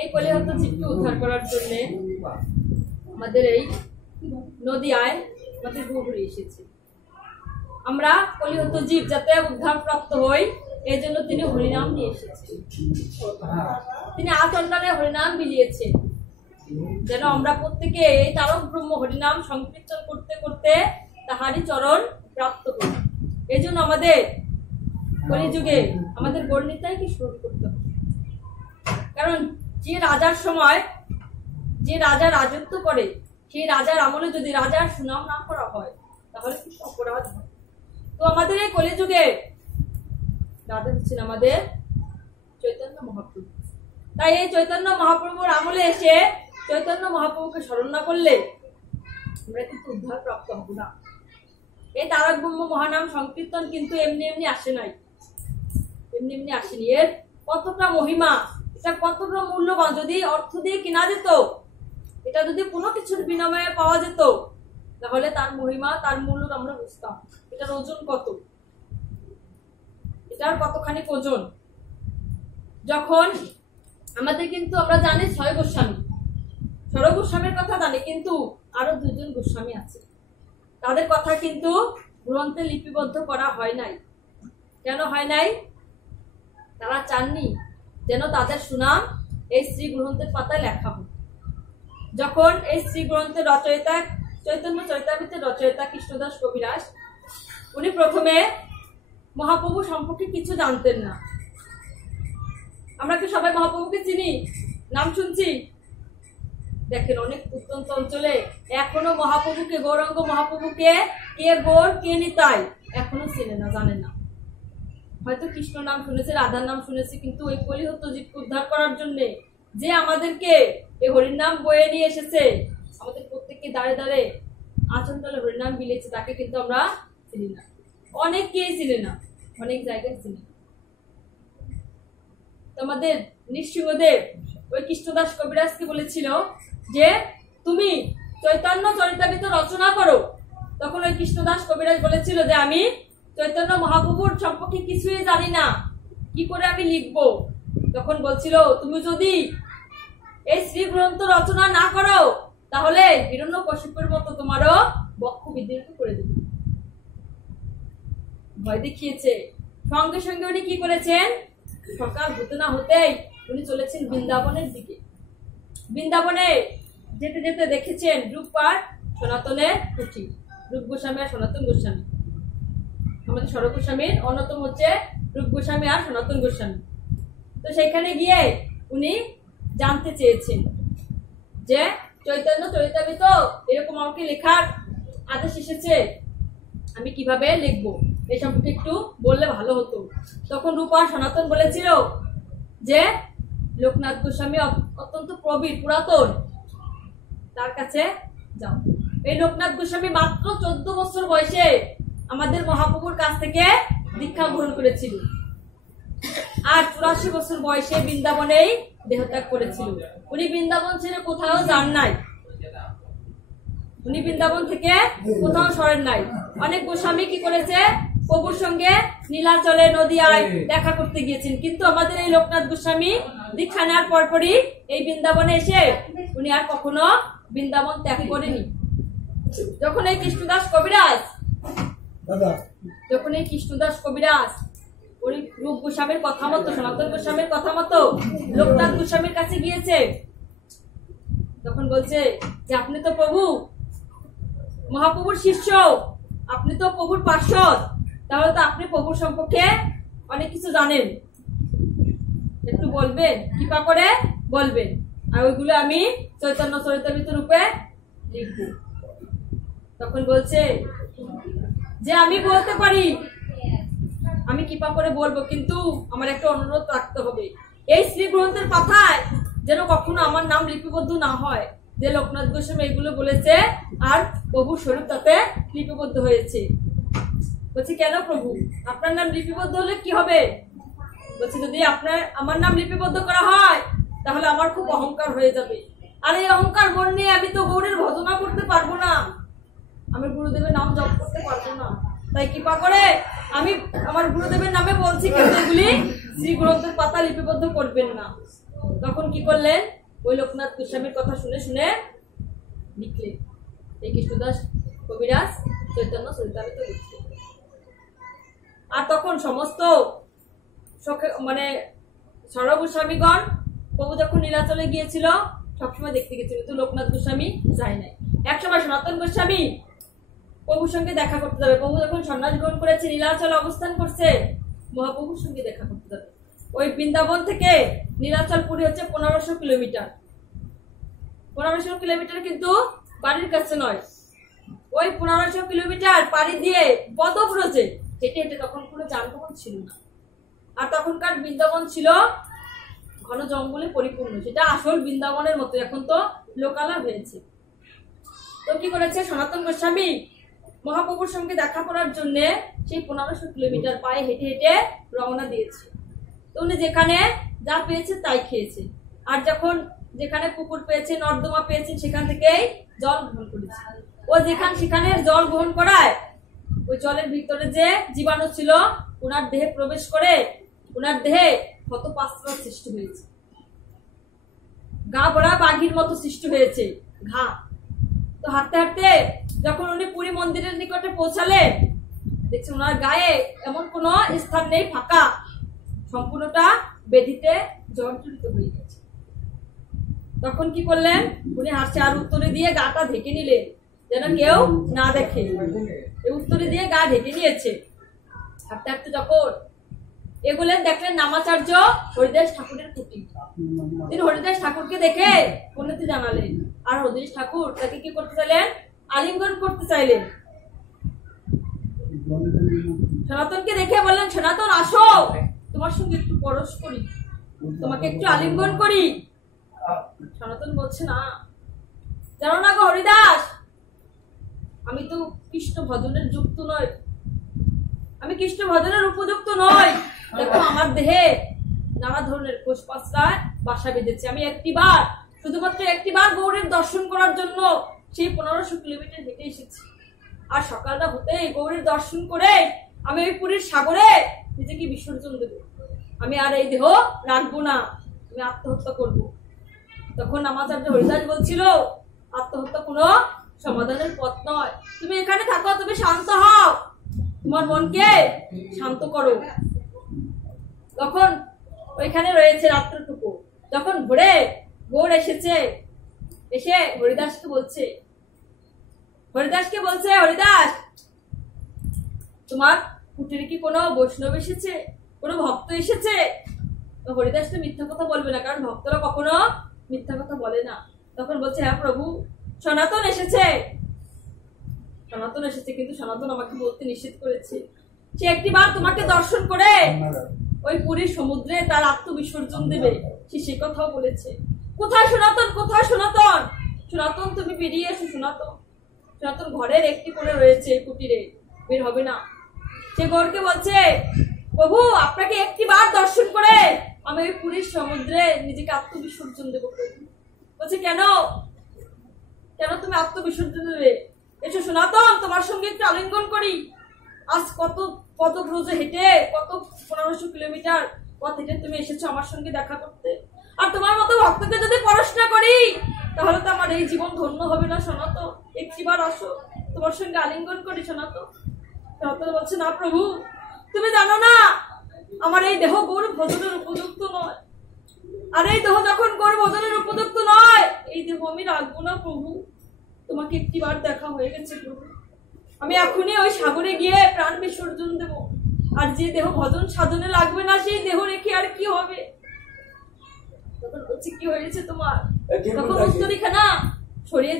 এই কলিহত জীবকে উদ্ধার করার জন্য আমাদের এই নদিয়ায় আমাদের বহু এসেছে। আমরা কলিহত জীব যাতে উদ্ধার প্রাপ্ত হই এই জন্য তিনি হরিনাম নিয়ে এসেছেন। তিনি আচণ্ডালে হরিনাম বিলিয়েছেন যেন আমরা প্রত্যেকে এই তারক ব্রহ্ম হরিনাম সংকীর্তন করতে করতে তাহারই চরণ প্রাপ্ত করি। এই জন্য আমাদের কলিযুগে আমাদের বর্ণিতাকে স্মরণ করতে হবে। কারণ যে রাজার সময় যে রাজা রাজত্ব করে সেই রাজার আমলে যদি রাজার সুনাম না করা হয় তাহলে কি অপরাধ হয়। তো আমাদের এই কলিযুগে রাজা হচ্ছেন আমাদের চৈতন্য মহাপ্রভু। তাই এই চৈতন্য মহাপ্রভুর আমলে এসে চৈতন্য মহাপ্রভুকে স্মরণ না করলে আমরা কিন্তু উদ্ধার প্রাপ্ত হব না। এই তারক ব্রহ্ম মহানাম সংকীর্তন কিন্তু এমনি এমনি আসে নাই, এমনি এমনি আসেনি। এর কতটা মহিমা, এটা কতটা মূল্যবান। যদি অর্থ দিয়ে কেনা যেত, এটা যদি কোনো কিছুর বিনিময়ে পাওয়া যেত তাহলে তার মহিমা তার মূল্য আমরা বুঝতাম। এটার ওজন কত, এটার কতখানি ওজন। যখন আমাদের কিন্তু আমরা জানি ৬ গোস্বামী, ষড় গোস্বামীর কথা জানি, কিন্তু আরো ২ জন গোস্বামী আছে, তাদের কথা কিন্তু গ্রন্থে লিপিবদ্ধ করা হয় নাই। কেন হয় নাই? তারা চাননি যেন তাদের সুনাম এই শ্রী গ্রন্থের পাতায় লেখা হোক। যখন এই শ্রী গ্রন্থের রচয়িতা চৈতন্য চরিতামৃতের রচয়িতা কৃষ্ণদাস কবিরাজ, উনি প্রথমে মহাপ্রভু সম্পর্কে কিছু জানতেন না। আমরা কি সবাই মহাপ্রভুকে চিনি, নাম শুনছি? দেখেন অনেক প্রত্যন্ত অঞ্চলে এখনো মহাপ্রভুকে, গৌরাঙ্গ মহাপ্রভুকে কে গৌর কে নিতাই এখনো চেনে না, জানে না। হয়তো কৃষ্ণ নাম শুনেছে, রাধার নাম শুনেছে, কিন্তু ওই কলিহত জীবকে উদ্ধার করার জন্য যে আমাদেরকে এই হরির নাম বয়ে নিয়ে এসেছে, আমাদের প্রত্যেককে দাঁড়ে দাঁড়ে আচণ্ডালে হরিনাম বিলিয়েছে, তাকে কিন্তু আমরা চিনি না। অনেককেই চিনে না, অনেক জায়গায় চিনি। তোমাদের নৃসিংহদেব ওই কৃষ্ণদাস কবিরাজকে বলেছিল যে তুমি চৈতন্য চরিতামৃত রচনা করো। তখন ওই কৃষ্ণদাস কবিরাজ বলেছিল যে আমি চৈতন্য মহাপ্রভুর সম্পর্কে কিছুই জানি না, কি করে আমি লিখবো। তখন বলছিল তুমি যদি এই শ্রী গ্রন্থ রচনা না করো তাহলে হিরণ্যকশিপুর মতো তোমারও বক্ষ বিদীর্ণ করে দেবে। ভয় দেখিয়েছে। সঙ্গে সঙ্গে উনি কি করেছেন? সকাল হতে না হতেই উনি চলেছেন বৃন্দাবনের দিকে। বৃন্দাবনে যেতে যেতে দেখেছেন রূপপাঠ সনাতনের কুঠি, রূপ গোস্বামী আর সনাতন গোস্বামী। আমাদের ষড় গোস্বামীর অন্যতম হচ্ছে রূপ গোস্বামী আর সনাতন গোস্বামী। তো সেখানে গিয়ে উনি জানতে চেয়েছেন যে চৈতন্য চরিতামৃত এরকম আমাকে লেখার আদেশ এসেছে, আমি কিভাবে লিখবো, এই সম্পর্কে একটু বললে ভালো হতো। তখন রূপা সনাতন বলেছিল যে লোকনাথ গোস্বামী অত্যন্ত প্রবীণ পুরাতন, তার কাছে যাও। এই লোকনাথ গোস্বামী মাত্র 14 বছর বয়সে আমাদের মহাপ্রভুর কাছ থেকে দীক্ষা গ্রহণ করেছিল, আর 84 বছর বয়সে বৃন্দাবনেই দেহত্যাগ করেছিল। উনি বৃন্দাবন ছেড়ে কোথাও যান নাই, উনি বৃন্দাবন থেকে কোথাও সরেন নাই। অনেক গোস্বামী কি করেছে? প্রভুর সঙ্গে নীলাচলে নদিয়ায় দেখা করতে গিয়েছেন, কিন্তু আমাদের এই লোকনাথ গোস্বামী দীক্ষা নেওয়ার পরপরই এই বৃন্দাবনে এসে উনি আর কখনো বৃন্দাবন ত্যাগ করেনি। যখন এই কৃষ্ণদাস কবিরাজ ওই রূপ গোস্বামীর কথা মতো, সনাতন গোস্বামীর কথা মতো লোকনাথ গোস্বামীর কাছে গিয়েছে, তখন বলছে যে আপনি তো প্রভু মহাপ্রভুর শিষ্য, আপনি তো প্রভুর পার্ষদ, তাহলে তো আপনি প্রভুর সম্পর্কে অনেক কিছু জানেন, একটু বলবেন, কৃপা করে বলবেন, আর ওইগুলো আমি চৈতন্য চরিতামৃত রূপে লিখব। তখন বলছে যে আমি বলতে পারি, আমি কৃপা করে বলবো, কিন্তু আমার একটা অনুরোধ রাখতে হবে, এই শ্রী গ্রন্থের পাতায় যেন কখনো আমার নাম লিপিবদ্ধ না হয়, যে লোকনাথ গোস্বামী এগুলো বলেছে আর প্রভুর স্বরূপ তাতে লিপিবদ্ধ হয়েছে। বলছি কেন প্রভু, আপনার নাম লিপিবদ্ধ হলে কি হবে? বলছি যদি আমার নাম লিপিবদ্ধ করা হয় তাহলে আমার খুব অহংকার হয়ে যাবে, আর এই অহংকার মন নিয়ে আমি তো গৌরের ভজনা করতে পারবো না, আমি গুরুদেবের নাম জপ করতে পারবো না। তাই কৃপা করে আমি আমার গুরুদেবের নামে বলছি, কিন্তু এগুলি শ্রী গ্রন্থের পাতা লিপিবদ্ধ করবেন না। তখন কি করলেন, ওই লোকনাথ গোস্বামীর কথা শুনে শুনে লিখলেন এই কৃষ্ণদাস কবিরাজ চৈতন্য চরিতামৃত লিখলেন। আর তখন সমস্ত মানে সর্বগোস্বামীগণ প্রভু যখন নীলাচলে গিয়েছিল সবসময় দেখতে গেছিল, কিন্তু লোকনাথ গোস্বামী যায় নাই। একসময় সনাতন গোস্বামী প্রভুর সঙ্গে দেখা করতে যাবে। প্রভু যখন সন্ন্যাস গ্রহণ করেছে, নীলাচলে অবস্থান করছে, মহাপ্রভুর সঙ্গে দেখা করতে যাবে। ওই বৃন্দাবন থেকে নীলাচল পুরী হচ্ছে 1500 কিলোমিটার। 1500 কিলোমিটার কিন্তু বাড়ির কাছে নয়। ওই 1500 কিলোমিটার পাড়ি দিয়ে পদব্রজে হেঁটে হেঁটে, তখন কোনো যানবাহন ছিল না। আর তখনকার বৃন্দাবন ছিল ঘন জঙ্গলে পরিপূর্ণ, সেটা আসল বৃন্দাবনের মতো। এখন তো লোকালয় হয়েছে। তো কি করেছে, সনাতন গোস্বামী মহাপ্রভুর সঙ্গে দেখা করার জন্য সেই 1500 কিলোমিটার পায়ে হেঁটে হেঁটে রওনা দিয়েছে। তো উনি যেখানে যা পেয়েছে তাই খেয়েছে, আর যখন যেখানে পুকুর পেয়েছে, নর্দমা পেয়েছে, সেখান থেকেই জল গ্রহণ করেছে। ও সেখানে জল গ্রহণ করায় ওই জলের ভিতরে যে জীবাণু ছিল ওনার দেহে প্রবেশ করে ওনার দেহে ক্ষতপাস্ত্র সৃষ্টি হয়েছে, গা ভরা বাঘির মতো সৃষ্টি হয়েছে ঘা। তো হাঁটতে হাঁটতে যখন উনি পুরী মন্দিরের নিকটে পৌঁছালেন, দেখছেন ওনার গায়ে এমন কোনো স্থান নেই ফাঁকা, সম্পূর্ণটা বেদিতে জর্জরিত হয়ে গেছে। তখন কি করলেন, উনি হাসছে আর উত্তরে দিয়ে গাটা ঢেকে নিলেন যেন কেউ না দেখে। উত্তরে দিয়ে গা ঢেকে নিয়েছে। হাঁটতে হাঁটতে যখন এগুলেন, দেখলেন নামাচার্য হরিদাস ঠাকুরের কুটি। তিনি হরিদাস ঠাকুরকে দেখে পণ্ডিতি জানালেন, আর হরিদাস ঠাকুর তাকে কি করতে চাইলেন, আলিঙ্গন করতে চাইলেন। সনাতনকে দেখে বললেন, সনাতন আসো, তোমার সঙ্গে একটু পরশ করি, তোমাকে একটু আলিঙ্গন করি। সনাতন বলছে, না জানো না গো হরিদাস, আমি তো কৃষ্ণ ভজনের যুক্ত নয়, আমি কৃষ্ণ ভজনের উপযুক্ত নই। দেখো আমার দেহে নানা ধরনের কোষ পাঁচড়ায় বাসা বেঁধেছে। আমি শুধুমাত্র একটিবার গৌরীর দর্শন করার জন্য সেই 1500 কিলোমিটার হেঁটে এসেছি। আর সকালটা হতেই গৌরীর দর্শন করে আমি ওই পুরীর সাগরে নিজেকে বিসর্জন দেব। আমি আর এই দেহ রাখবো না, আমি আত্মহত্যা করব। তখন আমাচার্য হরিদাস বলছিল, আত্মহত্যা কোনো সমাধানের পথ নয়, তুমি এখানে থাকো, তুমি শান্ত হও, তোমার মনকে শান্ত করো। তখন ওইখানে রয়েছে রাত্রটুকু। যখন ভোরে গৌর এসে হরিদাসকে বলছে, হরিদাস তোমার কুটিরে কি কোনো বৈষ্ণব এসেছে, কোনো ভক্ত এসেছে? হরিদাস তো মিথ্যা কথা বলবে না, কারণ ভক্তরা কখনো মিথ্যা কথা বলে না। তখন বলছে, হ্যাঁ প্রভু, সনাতন এসেছে, কিন্তু সনাতন আমাকে বলতে নিষেধ করেছে। সে একটিবার তোমাকে দর্শন করে ওই পুরীর সমুদ্রে তার আত্মবিসর্জন দেবে, সে কথাও বলেছে। কোথায় সনাতন, কোথায় সনাতন? সনাতন তুমি বেরিয়ে এসো। সনাতন ঘরের একটি কোণে রয়েছে কুটিরে, বের হবে না। সে গৌরকে বলছে, প্রভু আপনাকে একটিবার দর্শন করে আমি ওই পুরীর সমুদ্রে নিজেকে আত্মবিসর্জন দেবো। বলছে, কেন তুমি আত্মবিসর্জন দেবে? এসো সনাতন, তোমার সঙ্গে একটু আলিঙ্গন করি। আজ কত পদব্রজে হেঁটে, কত 1500 কিলোমিটার পথ হেঁটে তুমি এসেছো আমার সঙ্গে দেখা করতে, আর তোমার মতো ভক্তকে যদি পরশ না করি তাহলে তো আমার এই জীবন ধন্য হবে না। সনাতন একটিবার আসো, তোমার সঙ্গে আলিঙ্গন করি। সনাতন বলছে, না প্রভু, তুমি জানো না আমার এই দেহ গৌর ভজনের উপযুক্ত নয়, আর এই দেহ যখন গৌর ভজনের উপযুক্ত নয়, এই দেহ আমি রাখবো না প্রভু। তোমাকে একটিবার দেখা হয়ে গেছে প্রভু, আমি এখনই ওই সাগরে গিয়ে প্রাণ বিসর্জন দেব। আর যে দেহ ভজন সাধনে লাগবে না, সেই দেহ রেখে আর কি হবে? তখন বলছে, কি হয়েছে তোমার? তখন উত্তরীখানা ছড়িয়ে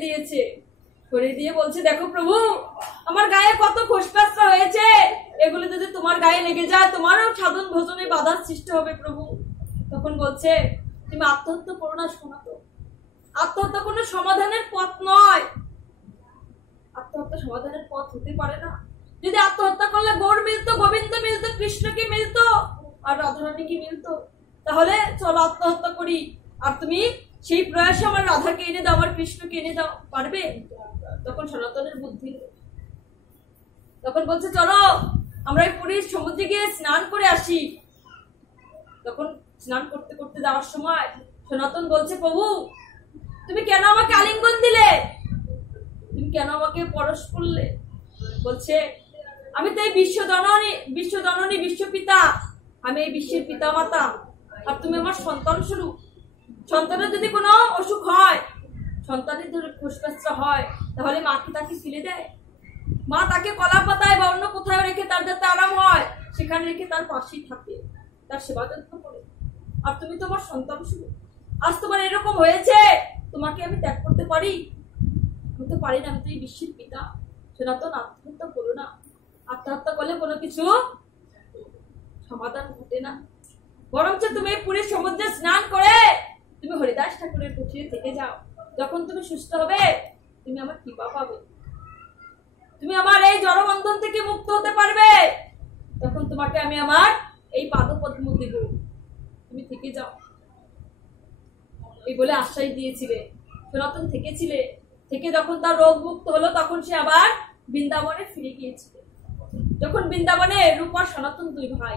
দিয়ে বলছে, দেখো প্রভু, আমার গায়ে কত খোসপাসা হয়েছে, এগুলো যদি তোমার গায়ে লেগে যায় তোমারও সাধন ভজনে বাধার সৃষ্টি হবে প্রভু। তখন বলছে, তুমি আত্মহত্যা করো না সনাতন, আত্মহত্যা কোনো সমাধানের পথ নয়, আত্মহত্যা সমাধানের পথ হতে পারে না। যদি আত্মহত্যা করলে গৌর মিলতো, গোবিন্দ মিলতো, কৃষ্ণ কি মিলতো, আর রাধারানী কি মিলতো? তাহলে চলো আত্মহত্যা করি, আর তুমি সেই প্রয়াসে আমার রাধাকে এনে দাও, আমার কৃষ্ণকে এনে দাও, পারবে? তখন সনাতনের বুদ্ধি, তখন বলছে, চলো আমরা এই পুরীর সমুদ্রে গিয়ে স্নান করে আসি। তখন স্নান করতে করতে যাওয়ার সময় সনাতন বলছে, প্রভু তুমি কেন আমাকে আলিঙ্গন দিলে, তুমি কেন আমাকে পরশ করলে? বলছে, আমি তো এই বিশ্বজননী বিশ্বপিতা, আমি এই বিশ্বের পিতা মাতা, আর তুমি আমার সন্তান স্বরূপ। সন্তানের যদি কোনো অসুখ হয়, সন্তানের যদি ফুসফাসটা হয়, তাহলে মা কি তাকে ফেলে দেয়? মা তাকে কলা পাতায় বা অন্য কোথাও রেখে তার যাতে আরাম হয় সেখানে রেখে তার পাশেই থাকে, তার সেবা যত্ন করে। আর তুমি তোমার সন্তান স্বরূপ, আজ তোমার এরকম হয়েছে, তোমাকে আমি ত্যাগ করতে পারি? আমি তো পারি না, আমি তো এই বিশ্বের পিতা। সনাতন, আত্মহত্যা করো না। আত্মহত্যা করলে কোনো কিছু সমাধান ঘটে না, বরঞ্চ তুমি পুরী সমুদ্রে স্নান করে তুমি হরিদাস ঠাকুরের কুঠিরে থেকে যাও। যখন তুমি সুস্থ হবে, তুমি আমার কৃপা পাবে, তুমি আমার এই জড়বন্ধন থেকে মুক্ত হতে পারবে, তখন তোমাকে আমি আমার এই পাদপদ্ম দেব, তুমি থেকে যাও। এই বলে আশ্বাস দিয়েছিলে। সনাতন থেকেছিলে, থেকে যখন তার রোগ মুক্ত হলো, তখন সে আবার বৃন্দাবনে ফিরে গিয়েছিল। যখন বৃন্দাবনে রূপ আর সনাতন দুই ভাই,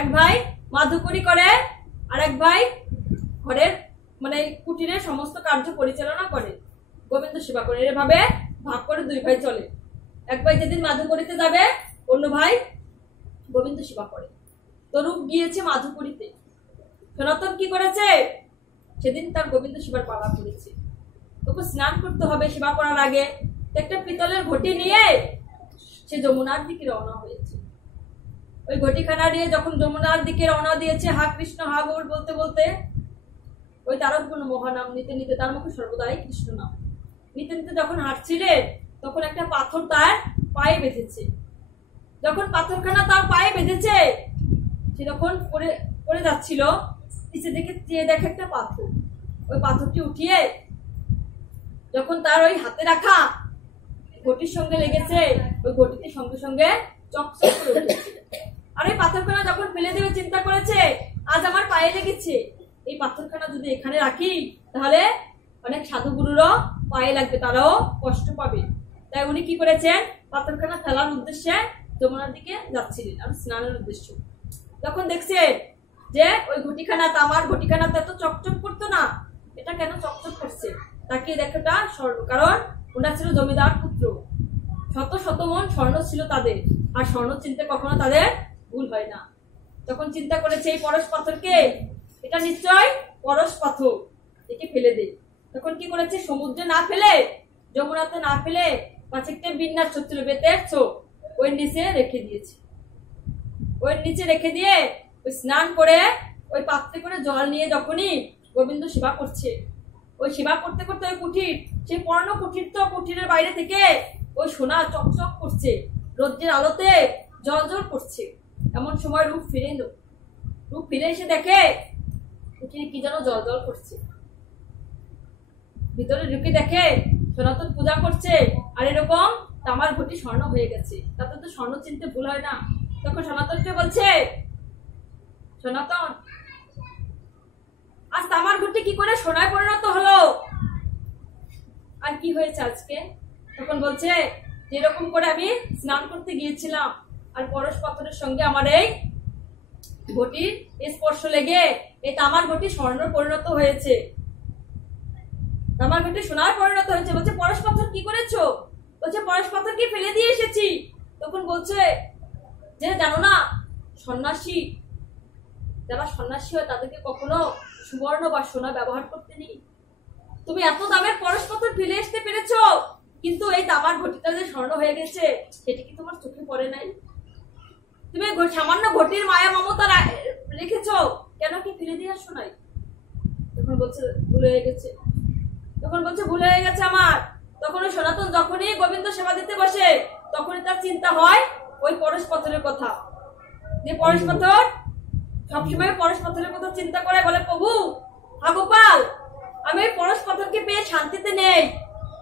এক ভাই মাধুকরী করে, আর এক ভাই ঘরের মানে কুটিরের সমস্ত কার্য পরিচালনা করে, গোবিন্দ সেবা করে। এভাবে ভাগ করে দুই ভাই চলে। এক ভাই যেদিন মাধুকরীতে যাবে, অন্য ভাই গোবিন্দ সেবা করে। তো রূপ গিয়েছে মাধুকরীতে, সনাতন কি করেছে, সেদিন তার গোবিন্দ সেবার পালা করেছে। তোকে স্নান করতে হবে সেবা করার আগে, একটা পিতলের ঘটি নিয়ে সে যমুনার দিকে রওনা হয়েছে। ওই ঘটিখানা নিয়ে যখন যমুনার দিকে রওনা দিয়েছে, হা কৃষ্ণ হা গৌর বলতে বলতে, ওই তারকগুণ মহানাম নিতে নিতে, তার মুখে সর্বদাই কৃষ্ণ নাম নিতে নিতে যখন হাঁটছিলেন, তখন একটা পাথর তার পায়ে বেঁধেছে। যখন পাথরখানা তার পায়ে বেঁধেছে, সে যখন পড়ে যাচ্ছিল, নিচে দিকে চেয়ে দেখে একটা পাথর। ওই পাথরটি উঠিয়ে যখন তার ওই হাতে রাখা ঘটির সঙ্গে লেগেছে, ওই ঘটিতে সঙ্গে সঙ্গে চকচক করে উঠেছে। আর এই পাথরখানা যখন ফেলে দেবে চিন্তা করেছে, আজ আমার পায়ে লেগেছে, এই পাথরখানা যদি এখানে রাখি তাহলে অনেক সাধুগুরুরও পায়ে লাগবে, তারাও কষ্ট পাবে। তাই উনি কি করেছেন, পাথরখানা ফেলার উদ্দেশ্যে যমুনার দিকে যাচ্ছিলেন আর স্নানের উদ্দেশ্যে। যখন দেখছে যে ওই ঘটিখানা, তামার ঘটিখানাতে এত চকচক করতো না, এটা কেন চকচক করছে, তাকে দেখেটা স্বর্ণ, কারণ ওনার ছিল জমিদার পুত্র, শত শত মন স্বর্ণ ছিল তাদের, আর স্বর্ণ চিনতে কখনো তাদের ভুল হয় না। তখন চিন্তা করেছে এই পরশ পাথরকে, এটা নিশ্চয় পরশ পাথর, একে ফেলে দে। তখন কি করেছে, সমুদ্রে না ফেলে, যমুনাতে না ফেলে, পাঁচে একটা বিন্যাস ছিল বেতের চোখ, ওই নিচে রেখে দিয়েছে। ওই নিচে রেখে দিয়ে ওই স্নান করে ওই পাত্রে করে জল নিয়ে যখনই গোবিন্দ সেবা করছে, ওই সেবা করতে করতে ওই কুঠির, সেই পর্ণ কুঠির, তো কুঠিরের বাইরে থেকে ওই সোনা চকচক করছে, রোদ্রের আলোতে জল জল করছে। এমন সময় রূপ ফিরে এলো। রূপ ফিরে এসে দেখে কুঠিরে কি যেন জল জল করছে। ভিতরে ঢুকে দেখে সনাতন পূজা করছে, আর এরকম তামার ঘটি স্বর্ণ হয়ে গেছে। তাতে তো স্বর্ণ চিনতে ভুল হয় না। তখন সনাতনকে বলছে, সনাতন, আজ তামার ঘটি কি করে সোনায় পরিণত হলো, আর কি হয়েছে আজকে? তখন বলছে, যেরকম করে আমি স্নান করতে গিয়েছিলাম, আর পরশ পাথরের সঙ্গে আমার এই ঘটির স্পর্শ লেগে এই তামার ঘটি স্বর্ণ পরিণত হয়েছে, তামার ঘটি সোনায় পরিণত হয়েছে। বলছে, পরশ পাথর কি করেছো? বলছে, পরশ পাথর কি ফেলে দিয়ে এসেছি। তখন বলছে যে, জানো না, সন্ন্যাসী যারা সন্ন্যাসী হয় তাদেরকে কখনো সুবর্ণ বা সোনা ব্যবহার করতে নেই। তুমি এত দামের পরশ পাথর ফেলে আসতে পেরেছো, কিন্তু এই তামার ঘটিটা যে স্বর্ণ হয়ে গেছে, সেটা কি তোমার চোখে পড়ে নাই? তুমি সামান্য ঘটির মায়া মমতা রেখেছো, কেন কি ফেলে দিয়ে আসো নাই? তখন বলছে, ভুল হয়ে গেছে। তখন বলছে, ভুল হয়ে গেছে আমার। তখন ওই সনাতন যখনই গোবিন্দ সেবা দিতে বসে, তখনই তার চিন্তা হয় ওই পরশ পাথরের কথা। যে পরশ পাথর সবসময় পরশ পাথরের কথা চিন্তা করে, বলে, প্রভু হা গোপাল, আমি ওই পরশ পাথরকে পেয়ে শান্তিতে নেই,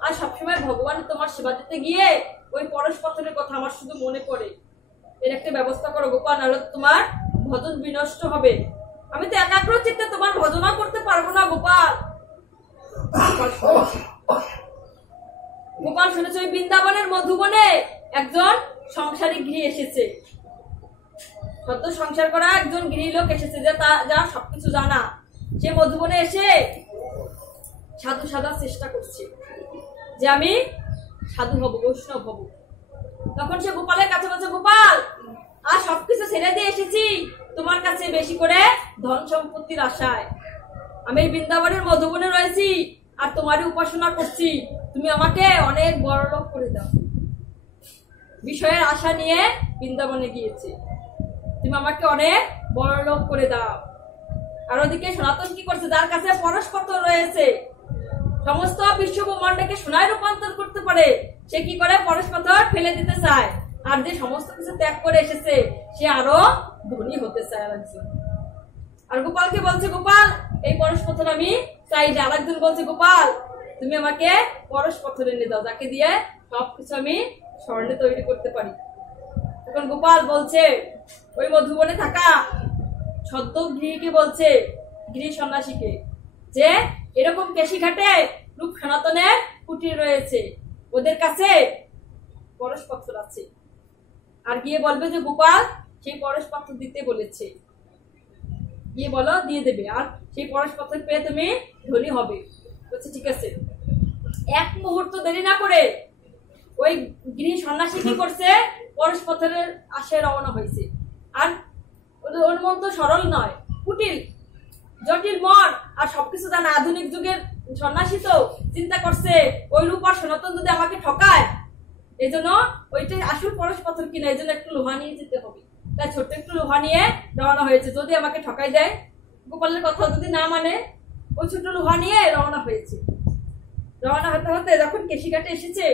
আর সবসময় ভগবান তোমার সেবা দিতে গিয়ে ওই পরশ পাথরের কথা আমার শুধু মনে পড়ে। এর একটা ব্যবস্থা করো গোপাল, নাহলে তোমার ভজন বিনষ্ট হবে। আমি তো একাগ্র চিত্তে তোমার ভজনা করতে পারবো না গোপাল। গোপাল শুনেছে ওই বৃন্দাবনের মধুবনে একজন সংসারী গৃহী এসেছে, সদ্য সংসার করা একজন গৃহী লোক এসেছে, যে যার সবকিছু জানা, সে মধুবনে এসে সাধু সাজার চেষ্টা করছে যে আমি সাধু হব, বৈষ্ণব হব। তখন সে গোপালের কাছে বলছে, গোপাল আর সবকিছু ছেড়ে দিয়ে এসেছি তোমার কাছে বেশি করে ধন সম্পত্তির আশায়। আমি বৃন্দাবনের মধুবনে রয়েছি আর তোমারই উপাসনা করছি, তুমি আমাকে অনেক বড় লোক করে দাও। বিষয়ের আশা নিয়ে বৃন্দাবনে গিয়েছে, তুমি আমাকে অনেক বড় লোক করে দাও। আর ওদিকে সনাতন কি করছে, যার কাছে পরশপত্র রয়েছে, সমস্ত বিশ্ব ব্রহ্মাণ্ডকে সোনায় রূপান্তর করতে পারে, সে কি করে পরশপত্র ফেলে দিতে চায়। আর যে সমস্ত কিছু ত্যাগ করে এসেছে সে আরো ধনী হতে চায় আরেকজন। আর গোপালকে বলছে, গোপাল এই পরশপত্র আমি চাই না। আরেকজন বলছে, গোপাল তুমি আমাকে পরশপত্র এনে দাও, যাকে দিয়ে সবকিছু আমি স্বর্ণে তৈরি করতে পারি। তখন গোপাল বলছে, ওই মধুবনে থাকা সদ্য গৃহীকে বলছে, গৃহ সন্ন্যাসীকে, যে এরকম কেশিঘাটে রূপ সনাতনের কুটির রয়েছে, ওদের কাছে পরশপত্র আছে, আর গিয়ে বলবে যে গোপাল সেই পরশপত্র দিতে বলেছে, গিয়ে বলো দিয়ে দেবে, আর সেই পরশপত্র পেয়ে তুমি ধনী হবে। বলছে ঠিক আছে। এক মুহূর্ত দেরি না করে ওই গৃহ সন্ন্যাসী কি করছে, পরশপত্রের আশায় রওনা হয়েছে। আর ওর মন তো সরল নয়, কুটিল জটিল মন, আর সবকিছু জানা। আধুনিক যুগের সন্ন্যাসী তো চিন্তা করছে ওই রূপ আর সনাতন যদি আমাকে ঠকায়, এই জন্য ওইটা আসল পরশপত্র কিনা, এই জন্য একটু লোহা নিয়ে যেতে হবে। তাই ছোট্ট একটু লোহা নিয়ে রওনা হয়েছে, যদি আমাকে ঠকাই দেয়, গোপালের কথা যদি না মানে, ওই ছোট লোহা নিয়ে রওনা হয়েছে। রওনা হতে হতে যখন কেশিঘাটে এসেছে,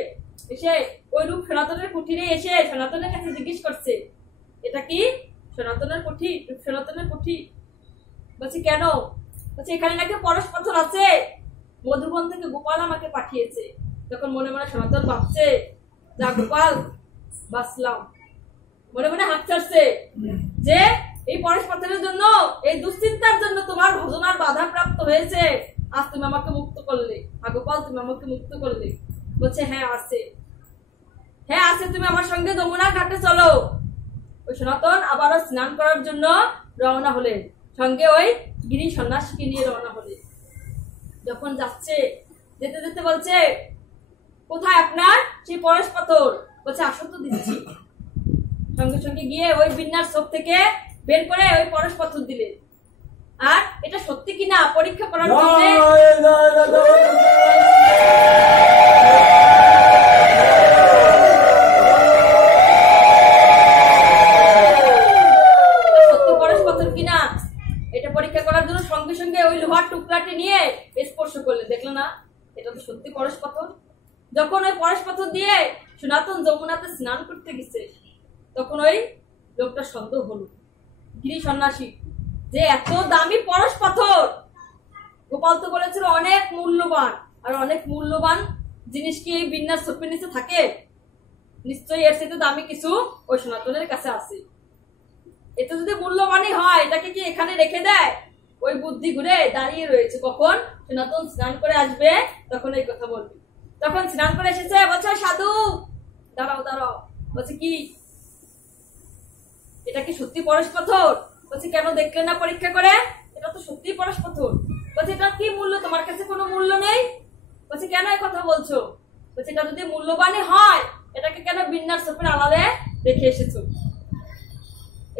এসে ওই রূপ সনাতনের কুঠিরে এসে সনাতনের কাছে জিজ্ঞেস করছে, এটা কি সনাতনের কুঠি? রূপ সনাতনের কুঠি? বলছি কেন? বলছে এখানে নাকি পরশপত্র আছে, মধুবন থেকে গোপাল আমাকে পাঠিয়েছে। তখন মনে মনে সনাতন ভাবছে, যা গোপাল বাঁচলাম। মনে মনে হাত ছাড়ছে যে এই পরশপত্রের জন্য, এই দুশ্চিন্তার জন্য তোমার ভজনার বাধা প্রাপ্ত হয়েছে, আজ তুমি আমাকে মুক্ত করলে। গোপাল তুমি আমাকে মুক্ত করলে। বলছে হ্যাঁ আছে, হ্যাঁ আছে, তুমি আমার সঙ্গে যমুনা ঘাটে চলো। ওই সনাতন আবারও স্নান করার জন্য রওনা হলেন, সঙ্গে ওই গিরি সন্ন্যাসীকে নিয়ে রওনা হলেন। যখন যাচ্ছে, যেতে যেতে বলছে, কোথায় আপনার সেই পরশপত্র? বলছে আসো তো দিচ্ছি। সঙ্গে সঙ্গে গিয়ে ওই বিন্যাস চোখ থেকে বের করে ওই পরশপত্র দিলেন। আর এটা সত্যি কিনা পরীক্ষা করার জন্য সঙ্গে সঙ্গে ওই লোহার টুকরাটি নিয়ে স্পর্শ করলে, দেখলো না এটা তো সত্যি পরশপত্র। যখন ওই পরশপত্র দিয়ে সনাতন যমুনাতে স্নান করতে গেছে, তখন ওই লোকটা সন্দেহ হলো, গিরি সন্ন্যাসী, যে এত দামি পরশপত্র। গোপাল তো বলেছিল অনেক মূল্যবান, আর অনেক মূল্যবান জিনিস কি এই বিন্যাস চোখের নিচে থাকে? নিশ্চয়ই এর সাথে দামি কিছু ওই সনাতনের কাছে আছে। এটা যদি মূল্যবানই হয়, এটাকে কি এখানে রেখে দেয়? ওই বুদ্ধি ঘুরে দাঁড়িয়ে রয়েছে, কখন সনাতন স্নান করে আসবে তখন এই কথা বলবে। তখন স্নান করে এসেছে, বলছে সাধু দাঁড়াও দাঁড়াও। বলছে কি এটা কি সত্যি পরশপত্র? বলছে কেন দেখলে না পরীক্ষা করে? এটা তো সত্যি পরশপত্র। বলছে এটা কি মূল্য? তোমার কাছে কোনো মূল্য নেই? বলছে কেন এই কথা বলছো? বলছে এটা যদি মূল্যবানই হয়, এটাকে কেন বিন্যাস চোখের আড়ালে রেখে এসেছো?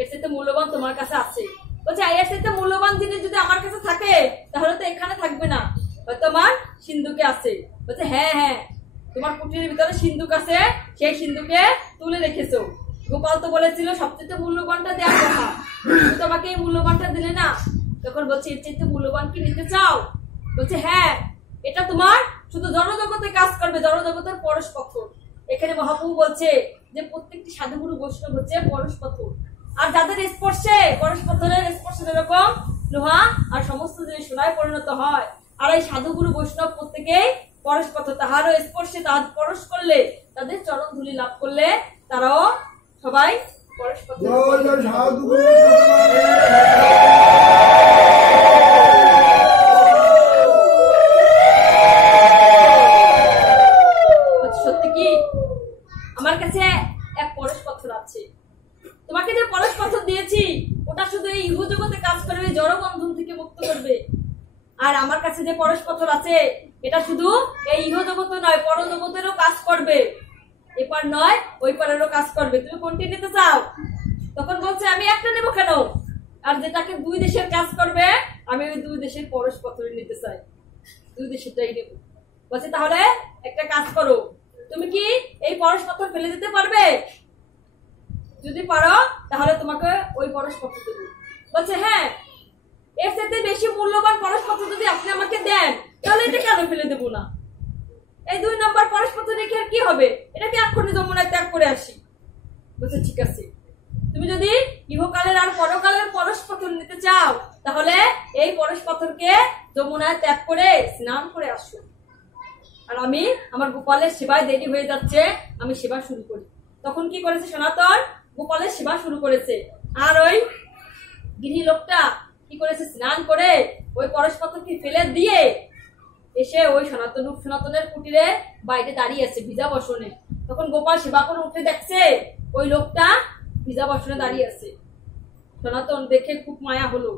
এর সাথে মূল্যবান তোমার কাছে আছে। বলছে এর সাথে মূল্যবান জিনিস যদি আমার কাছে থাকে, তাহলে তো এখানে থাকবে না, হয়তো আমার সিন্ধুকে আছে। বলছে হ্যাঁ হ্যাঁ, তোমার কুটিরের ভিতরে সিন্ধুক আছে, সেই সিন্ধুকে তুলে রেখেছো। গোপাল তো বলেছিল সবচেয়ে মূল্যবানটা দেওয়ার কথা, তোমাকে এই মূল্যবানটা দিলে না। তখন বলছে এর চাইতে মূল্যবান কি নিতে চাও? বলছে হ্যাঁ, এটা তোমার শুধু জনজগতে কাজ করবে, জনজগতের পরশপত্র। এখানে মহাপ্রভু বলছে যে প্রত্যেকটি সাধুগুরু বৈষ্ণব হচ্ছে পরশপত্র, আর যাদের স্পর্শে পরশপত্রের স্পর্শে যেরকম লোহা আর সমস্ত জিনিস সোনায় পরিণত হয়, আর এই সাধুগুরু বৈষ্ণব প্রত্যেকেই পরশপত্র, তাহারও স্পর্শে তাহার পরশ করলে, তাদের চরণ ধুলি লাভ করলে তারাও সবাই পরশপত্র। সত্যি কি আমার কাছে এক পরশপত্র আছে, তোমাকে যে পরশপত্র দিয়েছি ওটা শুধু এই ইহজগতে কাজ করবে, জড় বন্ধন থেকে মুক্ত করবে, আর আমার কাছে যে পরশপত্র আছে এটা শুধু এই ইহজগত নয়, পরজগতেরও কাজ করবে। এপার নয় ওই পারেরও কাজ করবে। তুমি কোনটি নিতে চাও? তখন বলছে আমি একটা নেবো কেন, আর যেটাকে 2 দেশের কাজ করবে আমি ওই 2 দেশের পরশপত্র নিতে চাই, 2 দেশেরটাই নেব। বলছে তাহলে একটা কাজ করো, তুমি কি এই পরশপত্র ফেলে দিতে পারবে? যদি পারো তাহলে তোমাকে ওই পরশপত্র দেবো। বলছে হ্যাঁ, এর সাথে বেশি মূল্যবান পরশপত্র যদি আপনি আমাকে দেন তাহলে এটা কেন ফেলে দেবো না। এই 2 নম্বর পরশপত্র রেখে কি হবে, এটাকে এক্ষুনি যমুনায় ত্যাগ করে আসি। বলছে ঠিক আছে, তুমি যদি ইহকালের আর পরকালের পরশপত্র নিতে চাও তাহলে এই পরশপত্রকে যমুনায় ত্যাগ করে স্নান করে আসো। আর আমি আমার গোপালের সেবায় দেরি হয়ে যাচ্ছে, আমি সেবা শুরু করি। তখন কি করেছে সনাতন? গোপালের সেবা শুরু করেছে। আর ওই গৃহী লোকটা কি করেছে? স্নান করে ওই পরশপত্রকে ফেলে দিয়ে এসে ওই সনাতনের কুটিরে বাইরে দাঁড়িয়ে আছে ভিজা বসনে। তখন গোপাল সেবা করে উঠে দেখছে ওই লোকটা ভিজা বসনে দাঁড়িয়ে আছে। সনাতন দেখে খুব মায়া হলো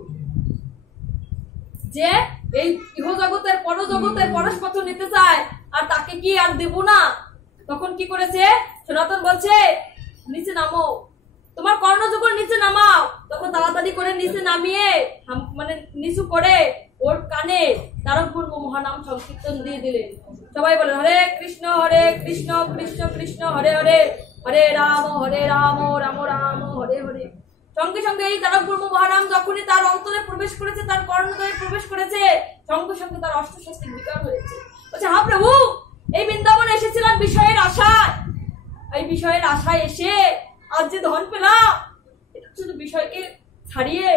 যে এই ইহজগতের পরজগতের পরশপত্র নিতে চায় আর তাকে কি আর দেব না। তখন কি করেছে? সনাতন বলছে নিচে নামো, তোমার কর্ণযুগল নিচে নামাও। তখন তাড়াতাড়ি করে নিচে নামিয়ে মানে নিচু করে ওর কানে তারকপূর্ব মহানাম সংকীর্তন দিয়ে দিলেন। সবাই বলেন হরে কৃষ্ণ কৃষ্ণ কৃষ্ণ হরে হরে, হরে রাম রাম রাম হরে হরে। সঙ্গে সঙ্গে এই তারকপূর্ব মহানাম যখনই তার অন্তরে প্রবেশ করেছে, তার কর্ণদ্বয়ে প্রবেশ করেছে, সঙ্গে সঙ্গে তার অষ্টশাস্ত্রিক বিকার হয়েছে। বলছে হ্যাঁ প্রভু, এই বৃন্দাবনে এসেছিলাম বিষয়ের আশায়, এই বিষয়ের আশায় এসে আজ যে ধন পেলাম, এটা শুধু বিষয়কে ছাড়িয়ে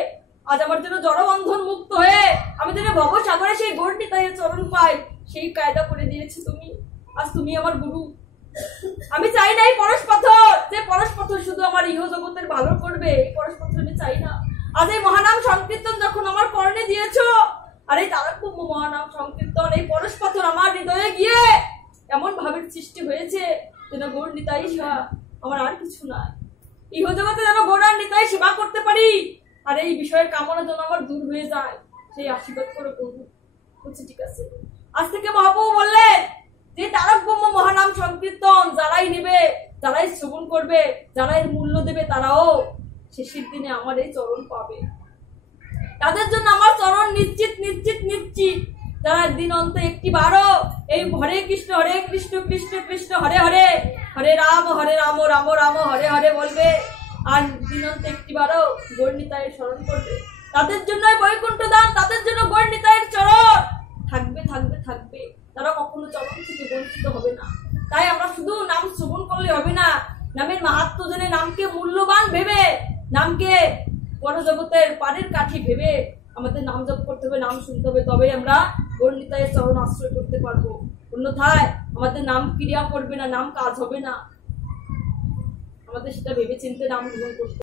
আজ আমার জন্য জড়বন্ধন মুক্ত হয়ে আমি যেন ভবসাগরে সেই গর্ণিতায় চরণ পাই, সেই কায়দা করে দিয়েছি তুমি। আজ তুমি আমার গুরু। আমি চাই না এই পরশপত্র, যে পরশপত্র শুধু আমার ইহজগতের ভালো করবে, এই পরশপত্র আমি চাই না। আজ এই মহানাম সংকীর্তন যখন আমার কর্ণে দিয়েছো, আর এই তারকপূর্ব মহানাম সংকীর্তন এই পরশপত্র আমার হৃদয়ে গিয়ে এমন ভাবের সৃষ্টি হয়েছে যেন গৌরনিতাই সেবা, আমার আর কিছু নাই। ইহজগতে যেন গৌরার নিতাই সেবা করতে পারি, আর এই বিষয়ের কামনা যেন আমার দূর হয়ে যায়, সেই আশীর্বাদ করে প্রভু। বলছে ঠিক আছে। আজ থেকে মহাপ্রভু বললেন যে তারকপূর্ব মহানাম সংকীর্তন যারাই নেবে, যারাই শ্রবণ করবে, যারাই মূল্য দেবে, তারাও শেষের দিনে আমার এই চরণ পাবে। তাদের জন্য আমার চরণ নিশ্চিত নিশ্চিত নিশ্চিত। যারা দিন অন্তে একটি বারো এই হরে কৃষ্ণ কৃষ্ণ কৃষ্ণ হরে হরে, হরে রাম রাম রাম হরে হরে বলবে, আর দিন অন্তে একটি বারো গৌরনিতায়ের স্মরণ করবে, তাদের জন্য বৈকুণ্ঠ দান, তাদের জন্য গৌরনিতায়ের চরণ থাকবে থাকবে থাকবে। তারা কখনো চরণ থেকে বঞ্চিত হবে না। তাই আমরা শুধু নাম শ্রবণ করলে হবে না, নামের মাহাত্ম্য জেনে, নামকে মূল্যবান ভেবে, নামকে পরজগতের পারের কাঠি ভেবে আমাদের নাম জপ করতে হবে, নাম শুনতে হবে, তবেই আমরা গৌরনিতায়ের চরণ আশ্রয় করতে পারবো। অন্যথায় আমাদের নাম ক্রিয়া করবে না, নাম কাজ হবে না। আমাদের সেটা ভেবে চিন্তে নাম গ্রহণ করতে